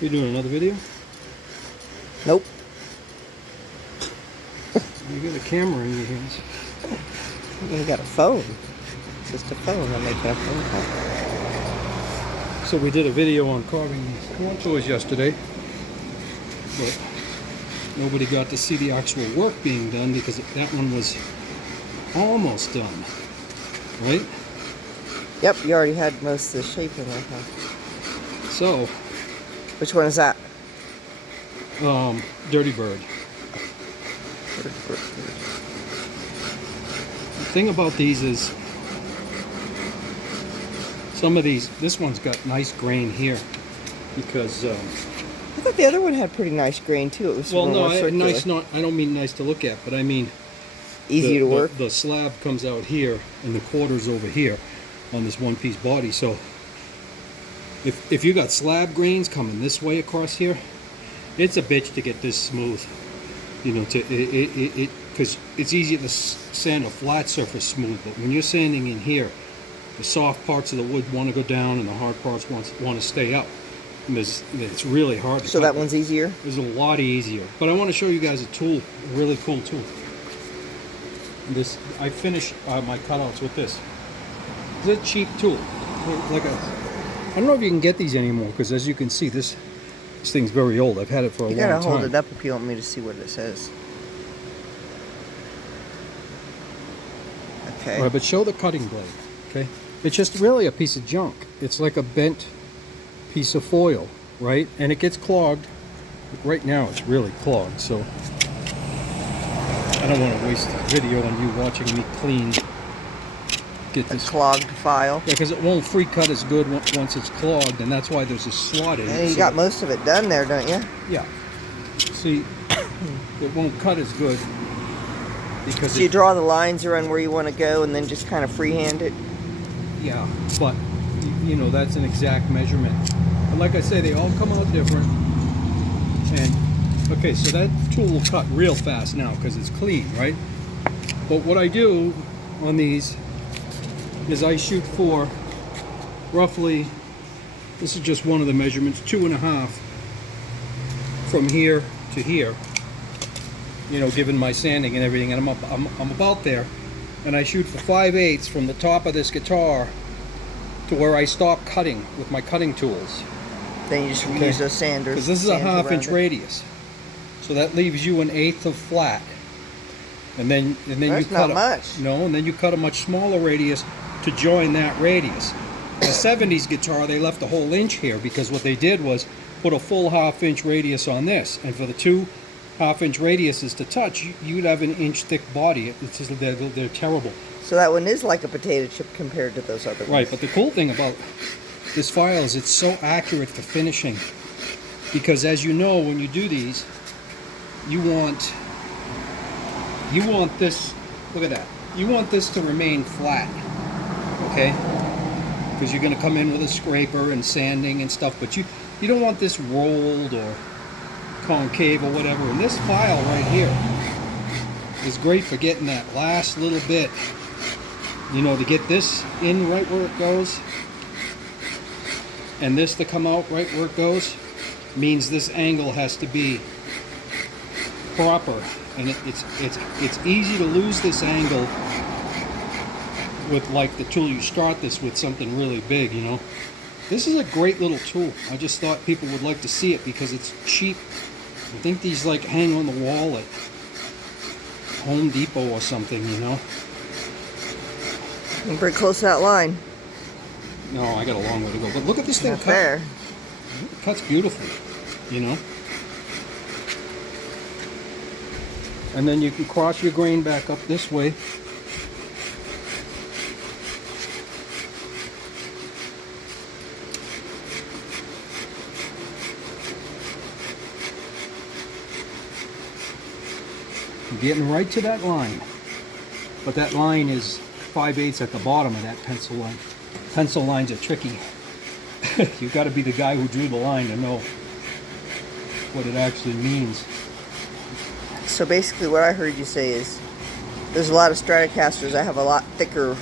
You doing another video? Nope. You got a camera in your hands. You got a phone. It's just a phone. I'm making a phone call. So we did a video on carving these corn toys yesterday, but nobody got to see the actual work being done because that one was almost done, right? Yep, you already had most of the shape in there, huh? So, Which one is that? Dirty Bird. The thing about these is some of these, this one's got nice grain here because I thought the other one had pretty nice grain too. It was well, no, more circular. nice. Not. I don't mean nice to look at, but I mean easy to work. The slab comes out here, and the quarters over here on this one-piece body. So if you got slab grains coming this way across here, it's a bitch to get this smooth. You know, because it's easy to sand a flat surface smooth, but when you're sanding in here, the soft parts of the wood want to go down, and the hard parts want to stay up. And it's really hard to So that cut. one's easier? It's a lot easier. But I want to show you guys a tool, a really cool tool. I finished my cutouts with this. It's a cheap tool. I don't know if you can get these anymore, because as you can see, this thing's very old. I've had it for a long time. You gotta hold it up if you want me to see what it says. Okay. Right, but show the cutting blade, okay? It's just really a piece of junk. It's like a bent piece of foil, right? And it gets clogged. Right now it's really clogged, so I don't want to waste the video on you watching me get this clogged file. Yeah, because it won't free cut as good once it's clogged, and that's why there's a slot in it. And you got most of it done there, don't you? Yeah. See, it won't cut as good because so you draw the lines around where you want to go, and then just kind of freehand it. Yeah, but you know that's an exact measurement. But like I say, they all come out different. And okay, so that tool will cut real fast now because it's clean, right? But what I do on these is I shoot for roughly, this is just one of the measurements, 2.5 from here to here, you know, given my sanding and everything, and I'm about there, and I shoot for 5/8 from the top of this guitar to where I stop cutting with my cutting tools. Then you just use those sanders. Because this is a 1/2 inch radius, so that leaves you 1/8 of flat, and then That's you cut not much. No, and then you cut a much smaller radius to join that radius. The 70s guitar, they left a whole inch here because what they did was put a full 1/2 inch radius on this, and for the two 1/2 inch radiuses to touch, you'd have an inch thick body. It's just, they're terrible. So that one is like a potato chip compared to those other ones. Right, but the cool thing about this file is it's so accurate for finishing, because as you know, when you do these, you want this, look at that, you want this to remain flat, okay? Because you're going to come in with a scraper and sanding and stuff, but you don't want this rolled or concave or whatever. And this file right here is great for getting that last little bit, you know, to get this in right where it goes, and this to come out right where it goes, means this angle has to be proper, and it's easy to lose this angle with like the tool you start this with, something really big, you know. This is a great little tool. I just thought people would like to see it because it's cheap. I think these like hang on the wall at Home Depot or something, you know. I'm pretty close to that line. No, I got a long way to go. But look at this thing Not cut. there. It cuts beautifully, you know. And then you can cross your grain back up this way. You're getting right to that line. But that line is 5/8 at the bottom of that pencil line. Pencil lines are tricky. You've got to be the guy who drew the line to know what it actually means. So basically what I heard you say is there's a lot of Stratocasters that have a lot thicker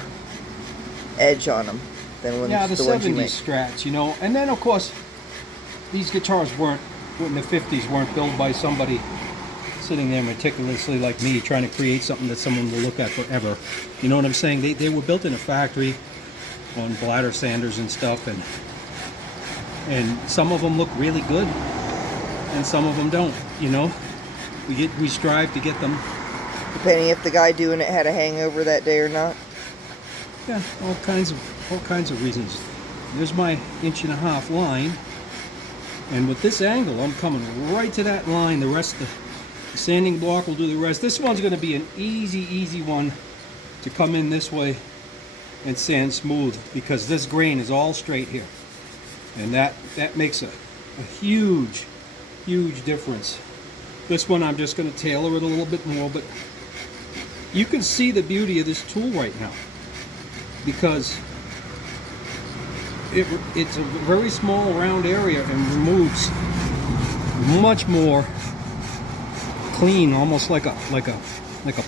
edge on them than Yeah, the ones you 70s make. Strats, you know. And then, of course, these guitars weren't, in the 50s, weren't built by somebody sitting there meticulously like me, trying to create something that someone will look at forever. You know what I'm saying? They were built in a factory on bladder sanders and stuff, and some of them look really good, and some of them don't. You know, we strive to get them. Depending if the guy doing it had a hangover that day or not. Yeah, all kinds of reasons. There's my 1.5-inch line, and with this angle, I'm coming right to that line. The rest of the sanding block will do the rest. This one's going to be an easy one to come in this way and sand smooth, because this grain is all straight here, and that makes a huge difference. This one I'm just going to tailor it a little bit more, but you can see the beauty of this tool right now, because it's a very small round area and removes much more clean, almost like a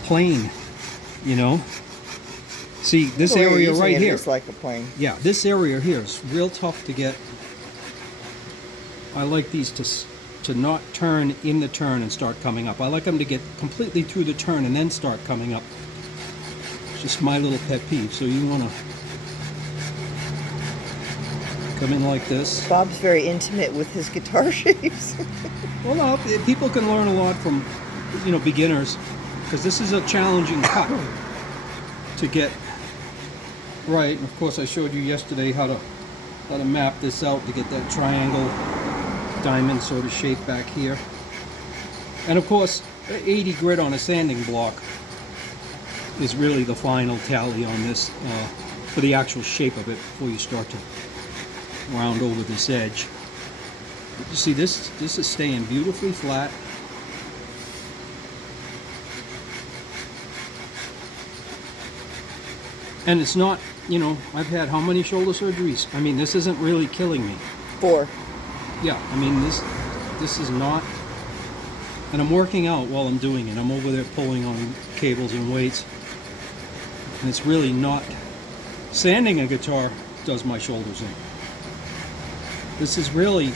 plane, you know. See this area right here, it's like a plane. yeah, this area here is real tough to get. I like these to not turn in the turn and start coming up. I like them to get completely through the turn and then start coming up. It's just my little pet peeve. So you want to come in like this. Bob's very intimate with his guitar shapes. Well, no, people can learn a lot from, you know, beginners, because this is a challenging cut to get right. And of course, I showed you yesterday how to map this out to get that triangle diamond sort of shape back here. And of course, 80 grit on a sanding block is really the final tally on this for the actual shape of it before you start to round over this edge. But you see, this is staying beautifully flat. And it's not, you know, I've had how many shoulder surgeries? I mean, this isn't really killing me. 4. Yeah, I mean, this is not, and I'm working out while I'm doing it. I'm over there pulling on cables and weights, and it's really not, sanding a guitar does my shoulders in. This is really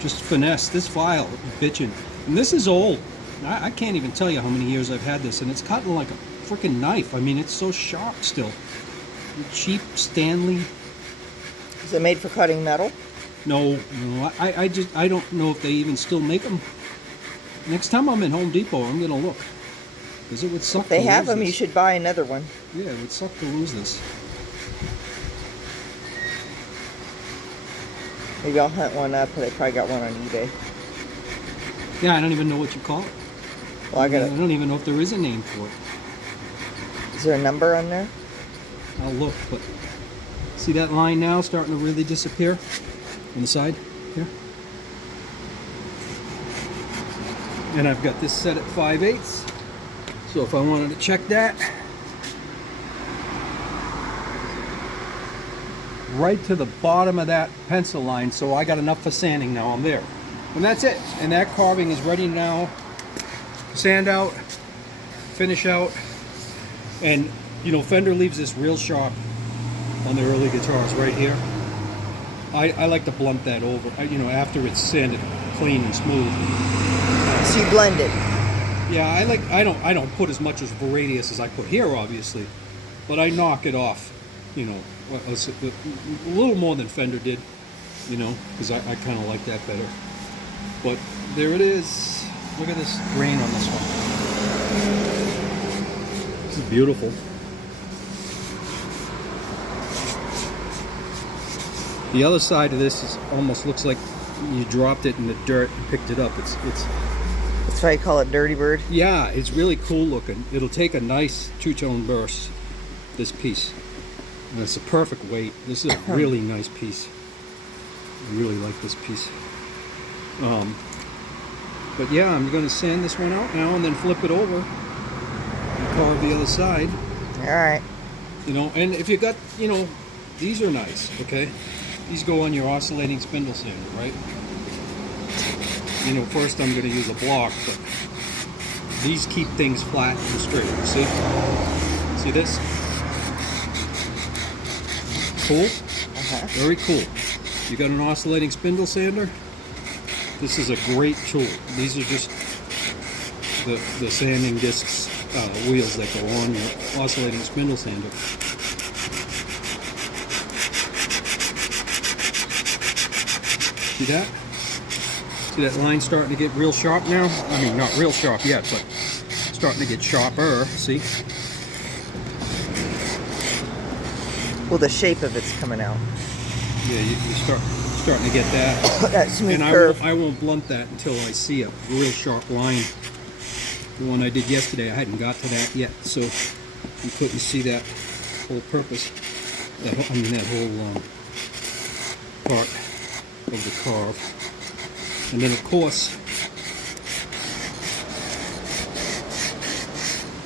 just finesse. This file, bitchin', and this is old. I can't even tell you how many years I've had this, and it's cutting like a freaking knife. I mean, it's so sharp still. Cheap Stanley. Is it made for cutting metal? No, I don't know if they even still make them. Next time I'm in Home Depot, I'm gonna look, because it would suck. If they to have lose them, this. you should buy another one. Yeah, it would suck to lose this. Maybe I'll hunt one up. They probably got one on eBay. Yeah, I don't even know what you call it. Well, I don't even know if there is a name for it. Is there a number on there? I'll look, but see that line now starting to really disappear on the side here. And I've got this set at 5/8. So if I wanted to check that, right to the bottom of that pencil line, so I got enough for sanding now. I'm there. And that's it. And that carving is ready now. Sand out, finish out. And you know, Fender leaves this real sharp on the early guitars right here. I like to blunt that over, you know, after it's sanded clean and smooth. So you blend it. Yeah, I don't put as much as a radius as I put here, obviously, but I knock it off, you know, a little more than Fender did, you know, because I kind of like that better. But there it is. Look at this grain on this one. This is beautiful. The other side of this is almost looks like you dropped it in the dirt and picked it up. It's That's why you call it Dirty Bird. yeah, it's really cool looking. It'll take a nice two-tone burst, this piece. And it's a perfect weight. This is a really nice piece. I really like this piece. But yeah, I'm going to sand this one out now and then flip it over and carve the other side. All right. You know, and if you got, you know, these are nice, okay? These go on your oscillating spindle sander, right? You know, first I'm going to use a block, but these keep things flat and straight. See? See this? Cool? Uh-huh. Very cool. You got an oscillating spindle sander? This is a great tool. These are just the sanding discs, wheels that go on your oscillating spindle sander. See that? See that line starting to get real sharp now? I mean, not real sharp yet, but starting to get sharper. See? Well, the shape of it's coming out. Yeah, you're starting to get that. That smooth and curve. I won't blunt that until I see a real sharp line. The one I did yesterday, I hadn't got to that yet, so you couldn't see that whole purpose. That whole part of the carve. And then, of course,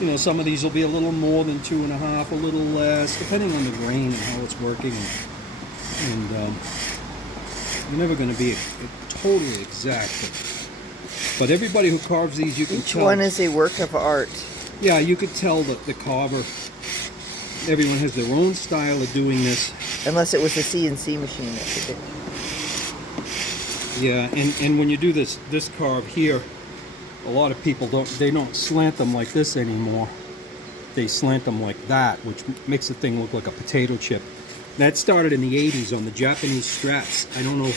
you know, some of these will be a little more than 2.5, a little less, depending on the grain and how it's working. And you're never going to be totally exact. But everybody who carves these, you can tell. Each one is a work of art. Yeah, you could tell that the carver, everyone has their own style of doing this. Unless it was a CNC machine that did it. Yeah, and when you do this carve here, a lot of people don't slant them like this anymore. They slant them like that, which makes the thing look like a potato chip. That started in the 80s on the Japanese Strats. I don't know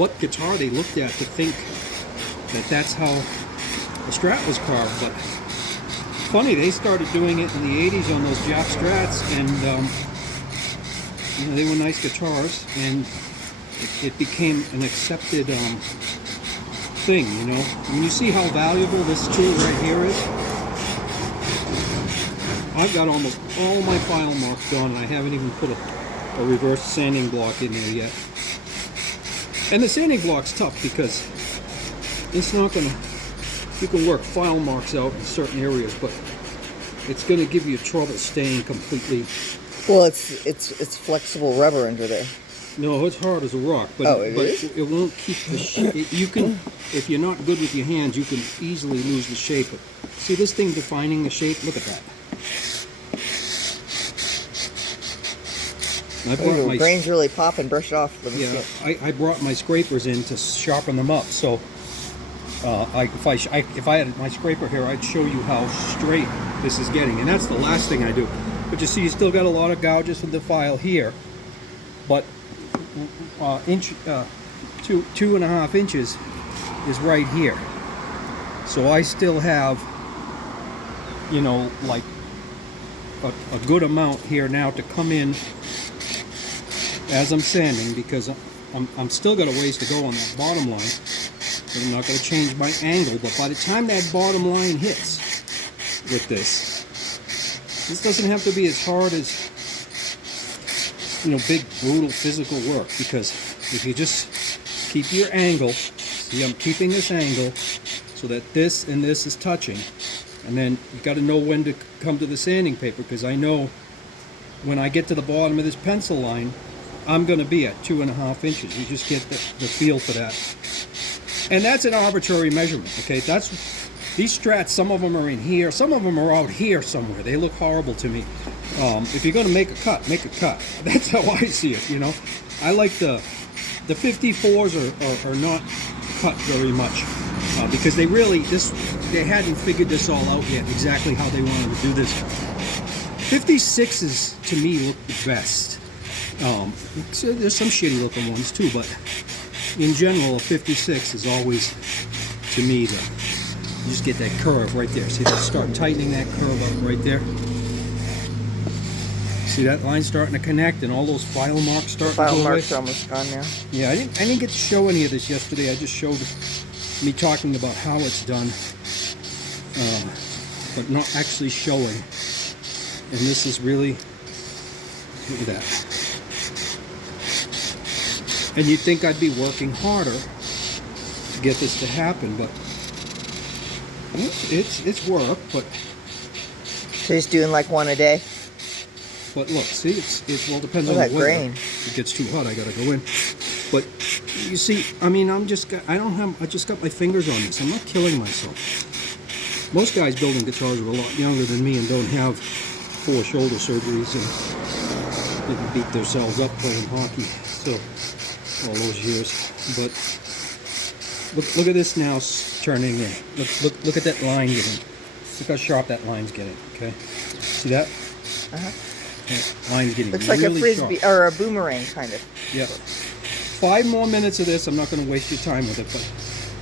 what guitar they looked at to think that that's how the Strat was carved, but funny, they started doing it in the 80s on those Jap Strats, and you know, they were nice guitars, and it became an accepted thing, you know. When you see how valuable this tool right here is, I've got almost all my file marks done, and I haven't even put a reverse sanding block in there yet. And the sanding block's tough because it's not gonna, you can work file marks out in certain areas, but it's gonna give you trouble staying completely. Well, it's flexible rubber under there. No, it's hard as a rock, but, it won't keep the shape. You can, if you're not good with your hands, you can easily lose the shape. See this thing defining the shape? Look at that. The grain's really popping. Brush it off. Let me see it. I brought my scrapers in to sharpen them up. So if I had my scraper here, I'd show you how straight this is getting. And that's the last thing I do. But you see, you still got a lot of gouges in the file here. But 2.5 inches is right here. So I still have, you know, like a good amount here now to come in as I'm sanding, because I'm still got a ways to go on that bottom line. So I'm not going to change my angle, but by the time that bottom line hits with this doesn't have to be as hard as, you know, big brutal physical work, because if you just keep your angle, see, I'm keeping this angle so that this and this is touching, and then you got to know when to come to the sanding paper, because I know when I get to the bottom of this pencil line, I'm going to be at 2.5 inches. You just get the feel for that. And that's an arbitrary measurement, okay? That's these Strats, some of them are in here, some of them are out here somewhere. They look horrible to me. If you're going to make a cut, make a cut. That's how I see it, you know? I like the 54s are not cut very much, because they hadn't figured this all out yet, exactly how they wanted to do this. 56s, to me, look the best. So there's some shitty looking ones too, but in general, a 56 is always, to me, you just get that curve right there. See, start tightening that curve up right there. See that line starting to connect, and all those file marks starting to go away? File marks are almost gone now. Yeah, I didn't get to show any of this yesterday. I just showed me talking about how it's done, but not actually showing. And this is really, look at that. And you'd think I'd be working harder to get this to happen, but it's work. But So he's doing like one a day. But look, see, it well depends on that the weather. grain. If it gets too hot, I gotta go in. But you see, I mean, I just got my fingers on this. I'm not killing myself. Most guys building guitars are a lot younger than me and don't have 4 shoulder surgeries and didn't beat themselves up playing hockey. So after all those years. But look at this now turning in. Look at that line getting. Look how sharp that line's getting. Okay, see that? That line's getting Looks like really a frisbee sharp. or a boomerang kind of. Yeah. 5 more minutes of this. I'm not going to waste your time with it, but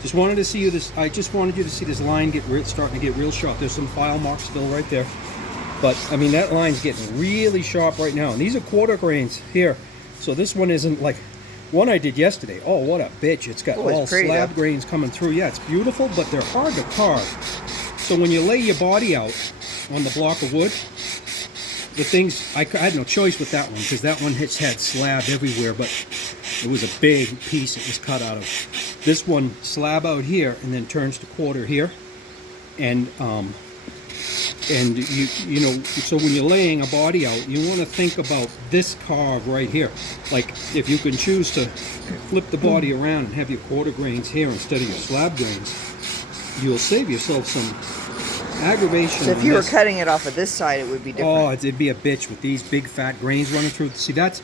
just wanted to see you this. I just wanted you to see this line starting to get real sharp. There's some file marks still right there, but I mean that line's getting really sharp right now. And these are quarter grains here, so this one isn't like one I did yesterday. Oh, what a bitch! It's got all slab grains coming through. Yeah, it's beautiful, but they're hard to carve. So when you lay your body out on the block of wood, the things I had no choice with that one because that one had slab everywhere, but it was a big piece it was cut out of. This one slab out here and then turns to quarter here, and you know, so when you're laying a body out, you want to think about this carve right here. Like if you can choose to flip the body around and have your quarter grains here instead of your slab grains, you'll save yourself some aggravation. So if you were cutting it off of this side, it would be different. Oh, it'd be a bitch with these big fat grains running through. See, that's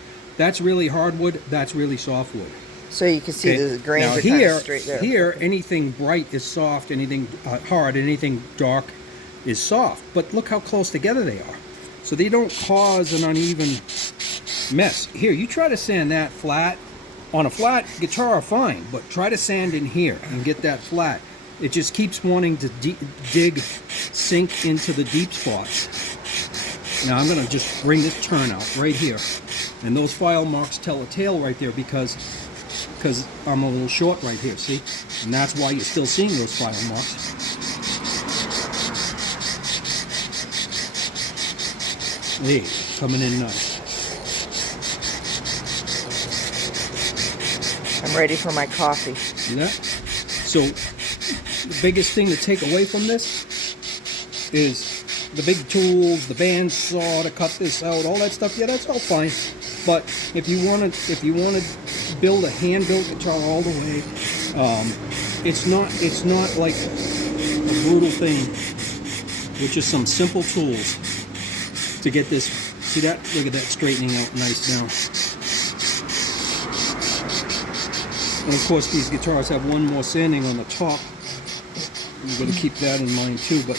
really hardwood. That's really softwood. So you can see the grains now, are kind of straight there. Here, anything bright is soft. Anything hard, anything dark is soft. But look how close together they are. So they don't cause an uneven mess. Here, you try to sand that flat. On a flat guitar, fine. But try to sand in here and get that flat. It just keeps wanting to sink into the deep spots. Now I'm going to just bring this turn out right here. And those file marks tell a tale right there because I'm a little short right here, see? And that's why you're still seeing those file marks. Hey, coming in nice. I'm ready for my coffee. See that? So the biggest thing to take away from this is the big tools, the bandsaw to cut this out, all that stuff. Yeah, that's all fine. But if you want to build a hand-built guitar all the way, it's not like a brutal thing with just some simple tools to get this. See that? Look at that straightening out nice now. And of course, these guitars have one more sanding on the top. You've got to keep that in mind too. But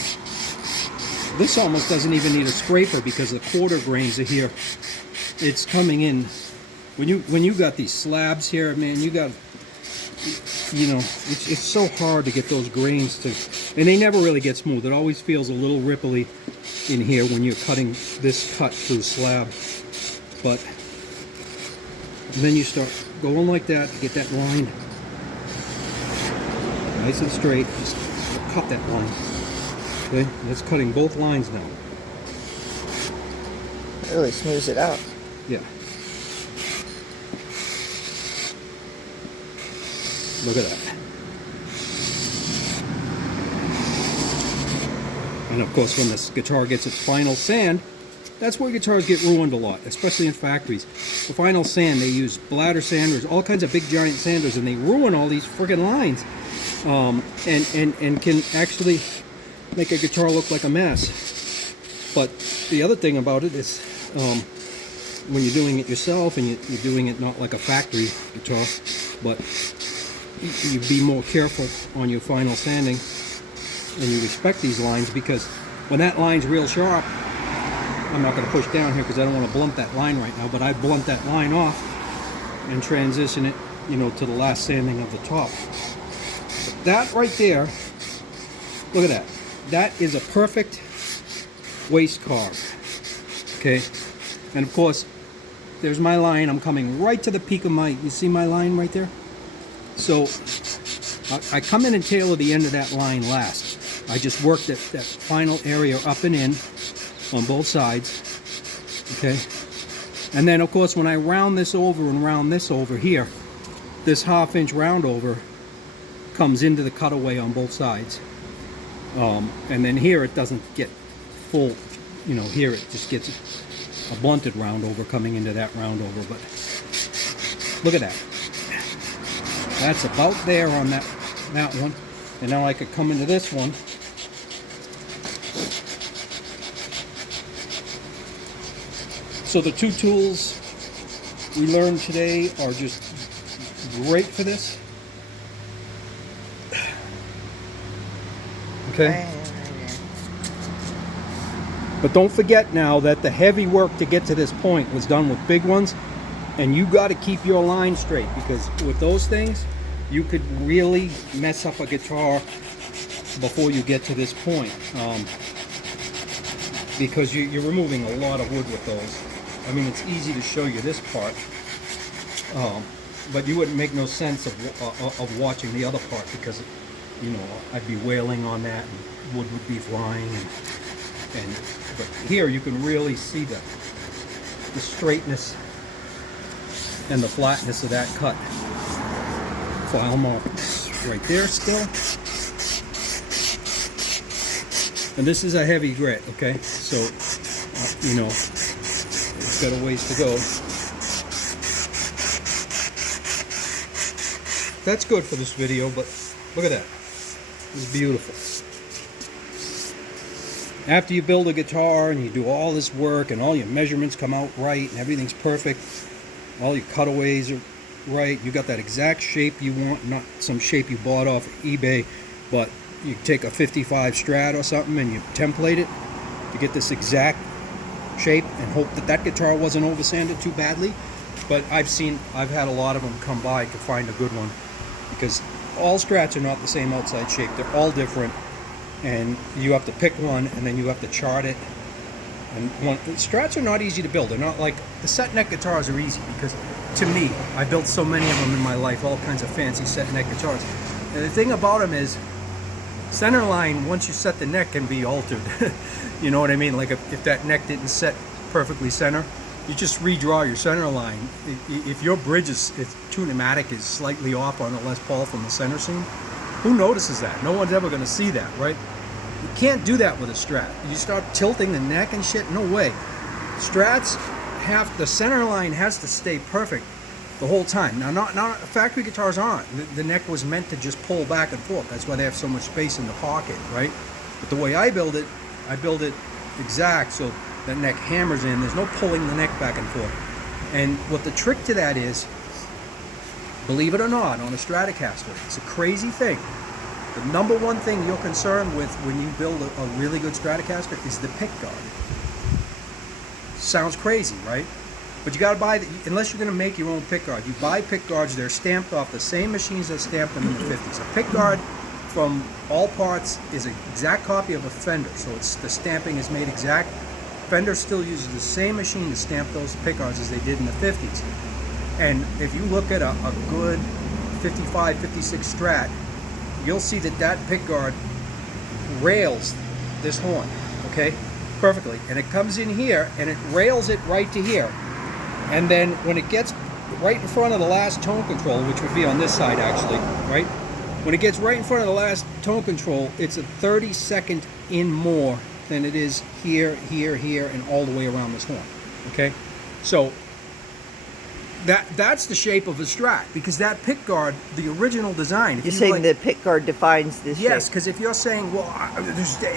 this almost doesn't even need a scraper because the quarter grains are here. It's coming in. When you got these slabs here, man, you got, you know, it's so hard to get those grains to, and they never really get smooth. It always feels a little ripply in here when you're cutting this cut through slab. But then you start going like that to get that line nice and straight. Just cut that line. Okay, that's cutting both lines now. It really smooths it out. Yeah. Look at that. And of course, when this guitar gets its final sand, that's where guitars get ruined a lot, especially in factories. The final sand, they use bladder sanders, all kinds of big giant sanders, and they ruin all these friggin' lines. And can actually make a guitar look like a mess. But the other thing about it is, when you're doing it yourself and you're doing it not like a factory guitar, but you be more careful on your final sanding and you respect these lines, because when that line's real sharp, I'm not going to push down here because I don't want to blunt that line right now, but I blunt that line off and transition it, you know, to the last sanding of the top. But that right there, look at that. That is a perfect waist carve. Okay, and of course, there's my line. I'm coming right to the peak of my, you see my line right there? So I come in and tailor the end of that line last. I just work that final area up and in on both sides. Okay, and then of course when I round this over and round this over here, this 1/2 inch round over comes into the cutaway on both sides. And then here it doesn't get full, you know, here it just gets a blunted round over coming into that round over. But look at that. That's about there on that one. And now I could come into this one. So the two tools we learned today are just great for this. Okay? But don't forget now that the heavy work to get to this point was done with big ones, and you got to keep your line straight, because with those things, you could really mess up a guitar before you get to this point, because you're removing a lot of wood with those. I mean, it's easy to show you this part, but you wouldn't make no sense of watching the other part, because, you know, I'd be wailing on that and wood would be flying, but here you can really see the straightness and the flatness of that cut. File marks right there still. And this is a heavy grit, okay? So, you know, it's got a ways to go. That's good for this video, but look at that. It's beautiful. After you build a guitar and you do all this work and all your measurements come out right and everything's perfect, all your cutaways are right, you got that exact shape you want, not some shape you bought off eBay, but you take a 55 Strat or something and you template it to get this exact shape and hope that that guitar wasn't over-sanded too badly. But I've had a lot of them come by to find a good one, because all Strats are not the same outside shape. They're all different, and you have to pick one and then you have to chart it. And Strats are not easy to build. They're not like the set neck guitars are easy, because to me, I built so many of them in my life, all kinds of fancy set neck guitars. And the thing about them is, center line, once you set the neck, can be altered. You know what I mean? Like if that neck didn't set perfectly center, you just redraw your center line. If your bridge tune-o-matic is slightly off on the Les Paul from the center seam, who notices that? No one's ever going to see that, right? You can't do that with a Strat. You start tilting the neck and shit, no way. Strats the center line has to stay perfect the whole time. Now, not factory guitars aren't. The neck was meant to just pull back and forth. That's why they have so much space in the pocket, right? But the way I build it exact, so that neck hammers in. There's no pulling the neck back and forth. And what the trick to that is, believe it or not, on a Stratocaster, it's a crazy thing. The number one thing you're concerned with when you build a really good Stratocaster is the pick guard. Sounds crazy, right? But you gotta buy, unless you're gonna make your own pick guard, you buy pick guards, they're stamped off the same machines that stamped them in the 50s. A pick guard from all parts is an exact copy of a Fender, so the stamping is made exact. Fender still uses the same machine to stamp those pick guards as they did in the 50s. And if you look at a good 55, 56 Strat, you'll see that pick guard rails this horn, okay? Perfectly. And it comes in here and it rails it right to here. And then when it gets right in front of the last tone control, which would be on this side actually, right? When it gets right in front of the last tone control, it's a 30-second in more than it is here, here, here, and all the way around this horn, okay? So that's the shape of a Strat, because that pick guard, the original design. You're saying the pick guard defines this shape? Yes, because if you're saying, well,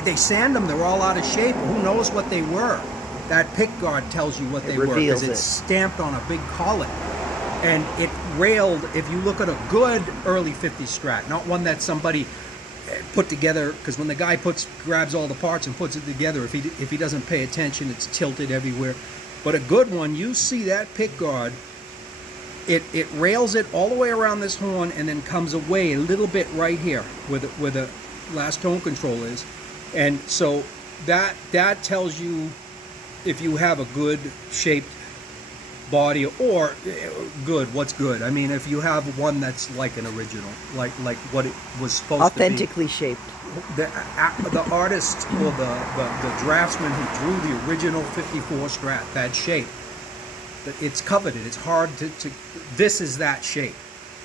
they sand them, they're all out of shape, who knows what they were? That pick guard tells you what they were, because it's stamped on a big collet. And it railed, if you look at a good early 50s Strat, not one that somebody put together, because when the guy grabs all the parts and puts it together, if he doesn't pay attention, it's tilted everywhere. But a good one, you see that pick guard, it rails it all the way around this horn and then comes away a little bit right here where the last tone control is. And so that tells you if you have a good shaped body, or what's good. I mean, if you have one that's like an original, like what it was supposed authentically to be. Shaped. The artist or the draftsman who drew the original 54 Strat, that shape, it's coveted. It's hard to this is that shape,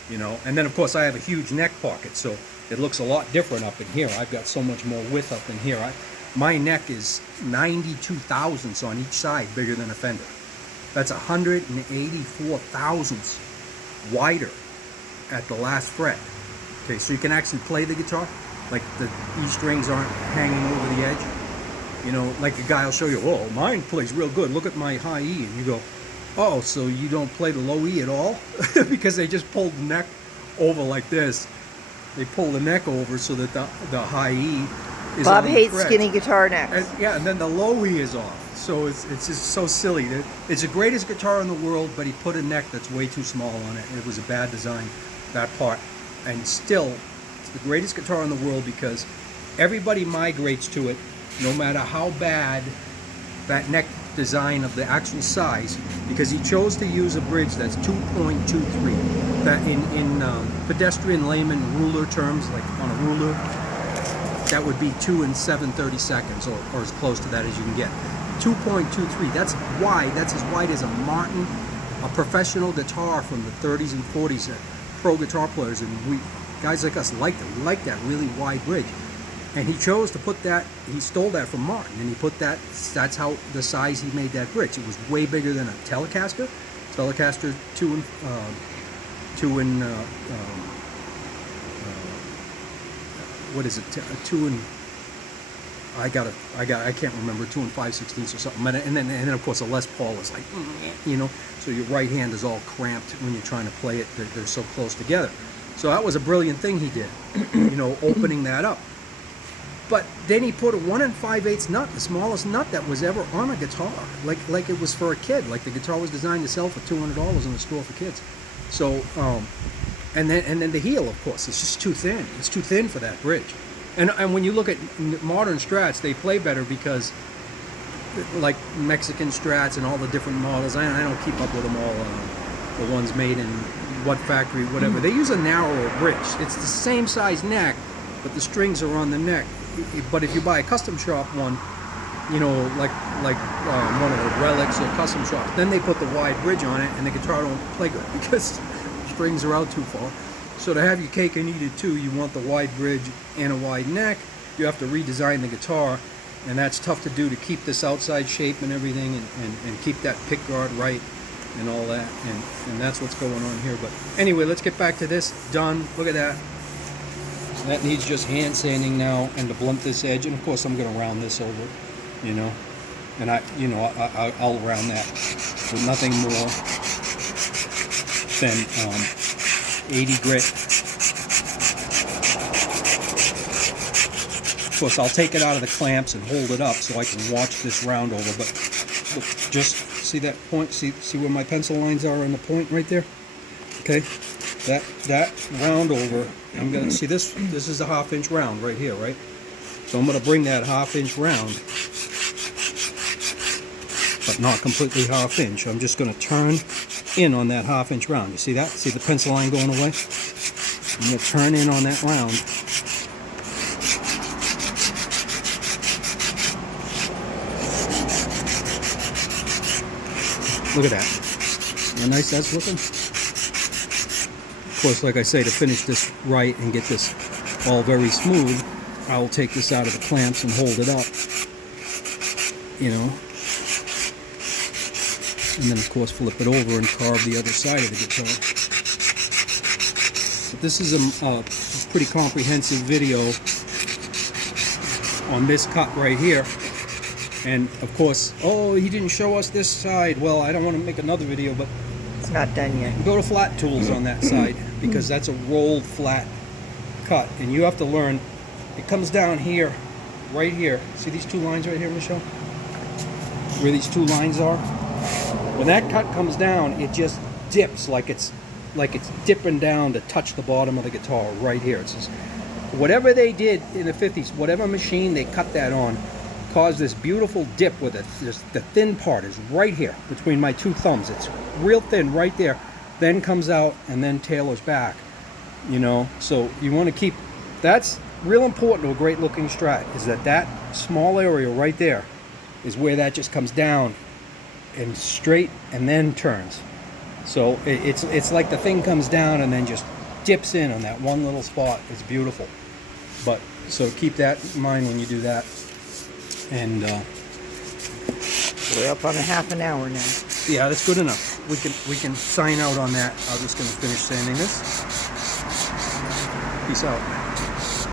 you know. And then of course I have a huge neck pocket, so it looks a lot different up in here. I've got so much more width up in here. My neck is 92 thousandths on each side bigger than a Fender. That's 184 thousandths wider at the last fret. Okay, so you can actually play the guitar, like the E strings aren't hanging over the edge. You know, like a guy will show you, oh, mine plays real good. Look at my high E, and you go, Oh, so you don't play the low E at all? Because they just pulled the neck over like this. They pull the neck over so that the high E is Bob on the hates fret. skinny guitar necks. And, yeah, and then the low E is off. So it's just so silly. It's the greatest guitar in the world, but he put a neck that's way too small on it. It was a bad design, that part. And still, it's the greatest guitar in the world because everybody migrates to it, no matter how bad that neck design of the actual size, because he chose to use a bridge that's 2.23. That in pedestrian layman ruler terms, like on a ruler, that would be 2 and 7/32, or as close to that as you can get. 2.23. That's wide. That's as wide as a Martin, a professional guitar from the 30s and 40s. Pro guitar players, and we guys like us liked it. We liked that really wide bridge. And he chose to put that, he stole that from Martin, and he put that, that's how, the size he made that bridge. It was way bigger than a Telecaster. Telecaster 2 and, what is it, 2 and, I can't remember, 2 and 5/16 or something. And then of course a Les Paul is like, you know, so your right hand is all cramped when you're trying to play it. They're so close together. So that was a brilliant thing he did, you know, opening that up. But then he put a 1 5/8 nut, the smallest nut that was ever on a guitar, like it was for a kid, like the guitar was designed to sell for $200 in the store for kids. So, and then the heel, of course, it's just too thin. It's too thin for that bridge. And when you look at modern Strats, they play better because, like Mexican Strats and all the different models, I don't keep up with them all, the ones made in what factory, whatever. They use a narrower bridge. It's the same size neck, but the strings are on the neck. But if you buy a custom shop one, you know, like one of the Relics or custom shops, then they put the wide bridge on it, and the guitar don't play good because strings are out too far. So to have your cake and eat it too, you want the wide bridge and a wide neck. You have to redesign the guitar, and that's tough to do, to keep this outside shape and everything, and keep that pick guard right and all that, and that's what's going on here. But anyway, let's get back to this. Done. Look at that. That needs just hand sanding now, and to blunt this edge, and of course I'm going to round this over, you know, and I'll round that with nothing more than 80 grit. Of course, I'll take it out of the clamps and hold it up so I can watch this round over. But look, just see that point? See where my pencil lines are on the point right there? Okay, that round over. I'm gonna see this. This is a 1/2 inch round right here, right? So I'm gonna bring that 1/2 inch round, but not completely 1/2 inch. I'm just gonna turn in on that 1/2 inch round. You see that? See the pencil line going away? I'm gonna turn in on that round. Look at that. How nice that's looking. Of course, like I say, to finish this right and get this all very smooth, I'll take this out of the clamps and hold it up, you know, and then of course flip it over and carve the other side of the guitar. But this is a pretty comprehensive video on this cut right here. And of course, oh, he didn't show us this side. Well, I don't want to make another video, but It's not done yet. go to Flat Tools on that side, because that's a rolled flat cut, and you have to learn. It comes down here, right here. See these two lines right here, Michelle? Where these two lines are? When that cut comes down, it just dips like it's dipping down to touch the bottom of the guitar right here. It's just, whatever they did in the 50s, whatever machine they cut that on, caused this beautiful dip with it. The thin part is right here between my two thumbs. It's real thin right there, then comes out and then tailors back, you know. So you want to keep, that's real important to a great looking Strat, is that small area right there is where that just comes down and straight and then turns. So it's like the thing comes down and then just dips in on that one little spot. It's beautiful. But so keep that in mind when you do that. And We're up on a half an hour now. yeah, that's good enough. We can sign out on that. I'm just going to finish sanding this. Peace out.